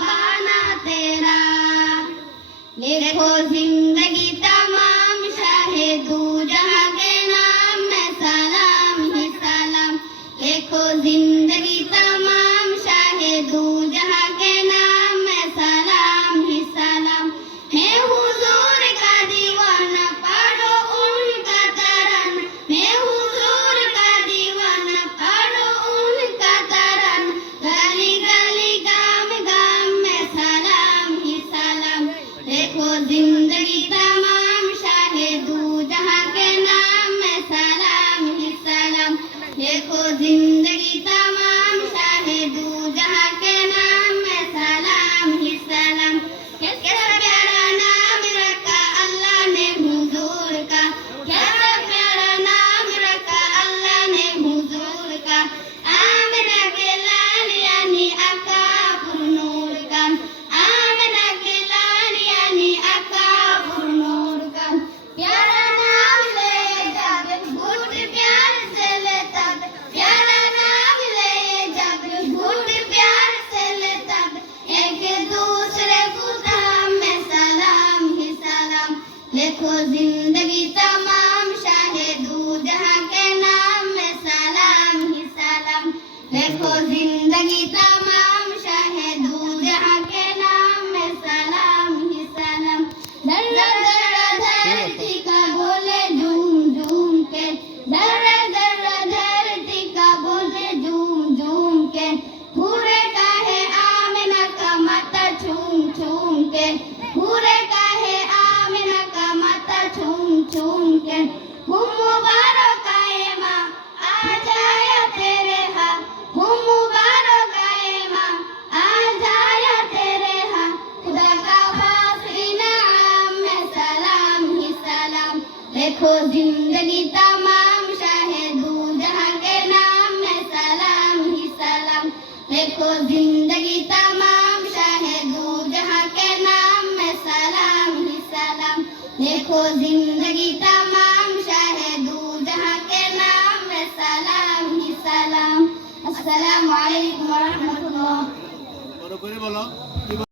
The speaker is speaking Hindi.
भाना तेरा। लिखो ज़िंदगी तमाम, शाहे दू जहाँ के नाम, में सलाम ही सलाम। लिखो ज़िंदगी जिंदगी तमाम ज़िंदगी तमाम शाहे दू के नाम में सलाम ही सलाम। दर्रा दर्रा धरती का बोले झूम झूम के। दर्रा दर्रा धरती का बोले झूम झूम के। पूरे का है आमिना का माता झूम झूम के। पूरे का है आमिना का माता झूम झूम के। देखो जिंदगी तमाम शाहे दू जहां के नाम में सलाम ही सलाम देखो जिंदगी तमाम शाहे दू जहां के नाम में सलाम ही सलाम देखो जिंदगी तमाम शाहे दू जहां के नाम में सलाम ही सलाम अस्सलाम वालेकुम व रहमतुल्लाह বড় করে বলো